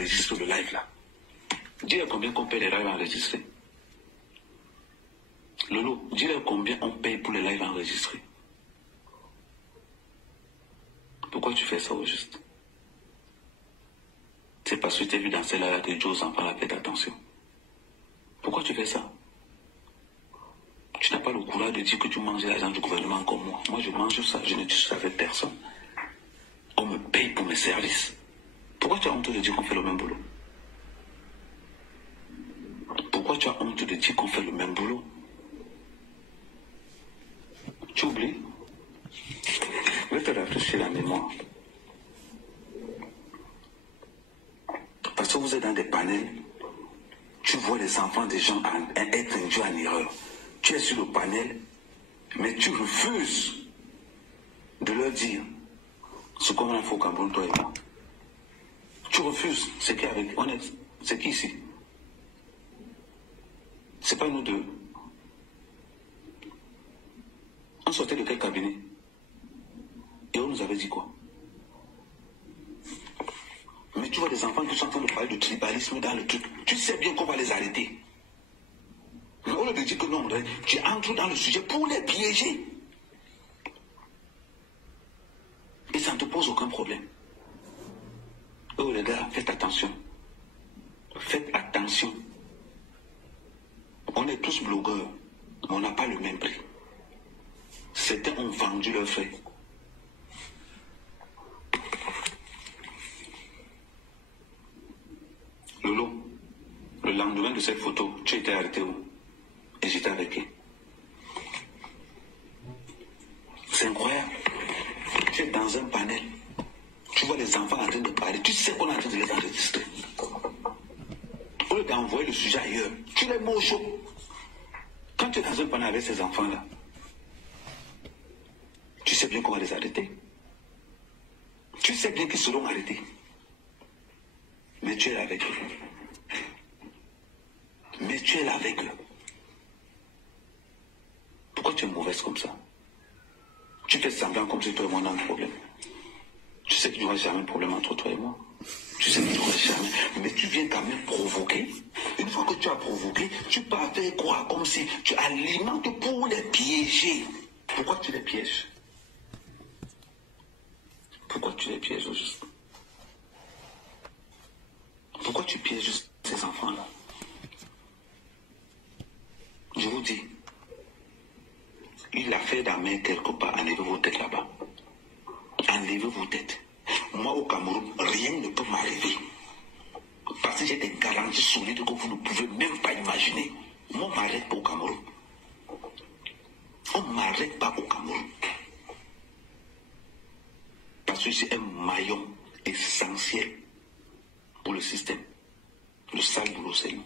enregistre le live là. Dis-leur combien qu'on paye les lives enregistrés. Lolo, dis-leur combien on paye pour les lives enregistrés. Pourquoi tu fais ça au juste? C'est parce que tu t'es vu danser là que Dieu aux enfants la fête attention. Pourquoi tu fais ça? Tu n'as pas le courage de dire que tu manges l'argent du gouvernement comme moi. Moi, je mange ça, je ne touche avec personne. On me paye pour mes services. Pourquoi tu as honte de dire qu'on fait le même boulot? Pourquoi tu as honte de dire qu'on fait le même boulot? Tu oublies? Je vais te rafraîchir la mémoire. Parce que vous êtes dans des panels, tu vois les enfants des gens être induits en erreur. Tu es sur le panel, mais tu refuses de leur dire ce qu'on a fait au Cameroun, toi et moi. Tu refuses. C'est qui avec honnête? C'est qui ici? C'est pas nous deux. On sortait de quel cabinet? Et on nous avait dit quoi? Mais tu vois des enfants qui sont en train de parler de tribalisme dans le truc. Tu sais bien qu'on va les arrêter. Mais au lieu de dire que non, tu entres dans le sujet pour les piéger. Et ça ne te pose aucun problème. Oh les gars, faites attention. Faites attention. On est tous blogueurs, mais on n'a pas le même prix. Certains ont vendu leurs frais. Lolo, le lendemain de cette photo, tu étais arrêté où? Et j'étais avec qui? C'est incroyable. Tu es dans un panel. Tu vois les enfants en train de parler. Tu sais qu'on est en train de les enregistrer. Au lieu d'envoyer le sujet ailleurs, tu les mets au chaud. Quand tu es dans un panel avec ces enfants-là, tu sais bien qu'on va les arrêter. Tu sais bien qu'ils seront arrêtés. Mais tu es là avec eux. Mais tu es là avec eux. Pourquoi tu es mauvaise comme ça? Tu fais semblant comme si toi et moi on a un problème. Tu sais qu'il n'y aura jamais un problème entre toi et moi. Tu sais qu'il n'y aura jamais. Mais tu viens quand même provoquer. Une fois que tu as provoqué, tu pars faire quoi? Comme si tu alimentes pour les piéger. Pourquoi tu les pièges? Pourquoi tu les pièges au juste? Pourquoi tu pièges ces enfants-là? Je vous dis, il a fait la main quelque part, enlevez vos têtes là-bas. Enlevez vos têtes. Moi au Cameroun, rien ne peut m'arriver. Parce que j'ai des garanties solides que vous ne pouvez même pas imaginer. Moi, on ne m'arrête pas au Cameroun. On ne m'arrête pas au Cameroun. Parce que c'est un maillon essentiel pour le système. Le sale boulot, c'est nous.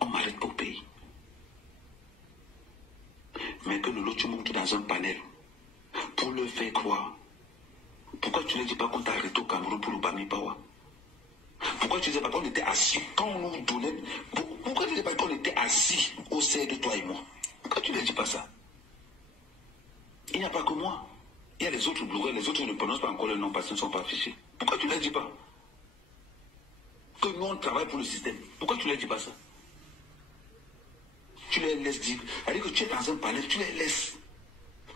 On ne m'arrête pas au pays. Mais que Lolo, tu montes dans un panel pour le faire croire. Pourquoi tu ne dis pas qu'on t'a arrêté au Cameroun pour le Bami Pawa? Pourquoi tu ne dis pas qu'on était assis quand on nous donnait... Pourquoi tu ne dis pas qu'on était assis au sein de toi et moi? Pourquoi tu ne dis pas ça? Il n'y a pas que moi. Il y a les autres blogueurs, les autres ne prononcent pas encore le nom parce qu'ils ne sont pas affichés. Pourquoi tu ne les dis pas? Que nous on travaille pour le système. Pourquoi tu ne les dis pas ça? Tu les laisses dire. C'est-à-dire que tu es dans un panel, tu les laisses.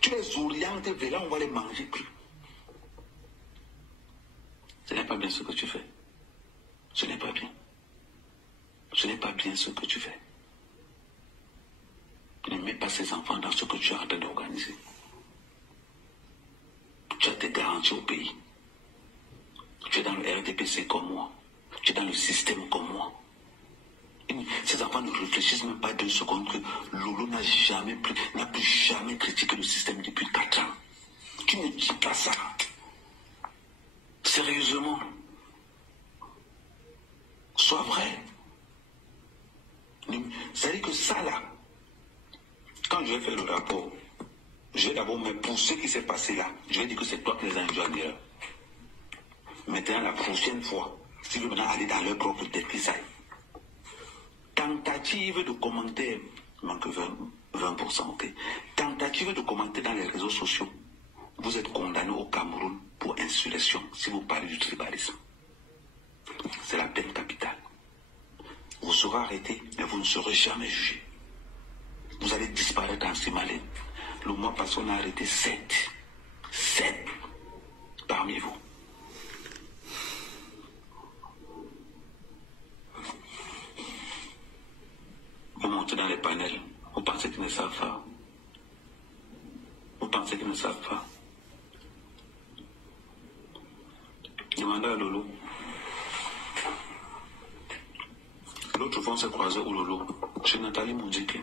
Tu les orientes vers là, on va les manger plus. Ce n'est pas bien ce que tu fais. Ce n'est pas bien. Ce n'est pas bien ce que tu fais. Ne mets pas ces enfants dans ce que tu es en train d'organiser. Tu as tes garanties au pays. Tu es dans le RDPC comme moi. Tu es dans le système comme moi. Ces enfants ne réfléchissent même pas 2 secondes que Lolo n'a plus jamais critiqué le système depuis 4 ans. Tu ne dis pas ça. Sérieusement. Sois vrai. C'est-à-dire que ça là, quand je vais faire le rapport, je vais d'abord me pour ce qui s'est passé là, je vais dire que c'est toi qui les as induits en erreur. Maintenant, la prochaine fois, si vous maintenant aller dans leur propre tête, qu'ils aillent. Tentative de commentaire, manque 20%, ok. Tentative de commentaire dans les réseaux sociaux. Vous êtes condamné au Cameroun pour insurrection si vous parlez du tribalisme. c'est la peine capitale. Vous serez arrêté, mais vous ne serez jamais jugé. Vous allez disparaître en Simalène. Le mois passé, on a arrêté 7 parmi vous. Vous montez dans les panels, vous pensez qu'ils ne savent pas. Vous pensez qu'ils ne savent pas. Demandez à Lolo. L'autre fois, on s'est croisé au Lolo, chez Nathalie Moundiki.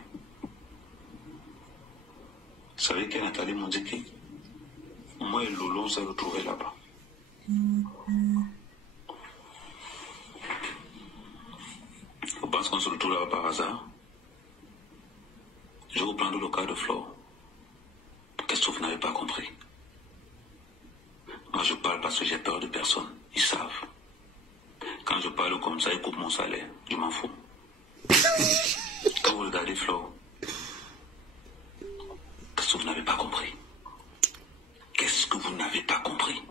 Vous savez qui est Nathalie Moundiki? Moi et Lolo, on s'est retrouvés là-bas. Vous pensez qu'on se retrouve là-bas par hasard? Je vais vous prendre le cas de Flore. Qu'est-ce que vous n'avez pas compris? Moi, je parle parce que j'ai peur de personne. Ils savent. Quand je parle comme ça, ils coupent mon salaire. Je m'en fous. Quand vous regardez Flore, qu'est-ce que vous n'avez pas compris? Qu'est-ce que vous n'avez pas compris?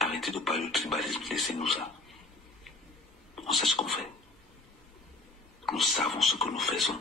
Arrêtez de parler de tribalisme, laissez-nous ça. On sait ce qu'on fait. Nous savons ce que nous faisons.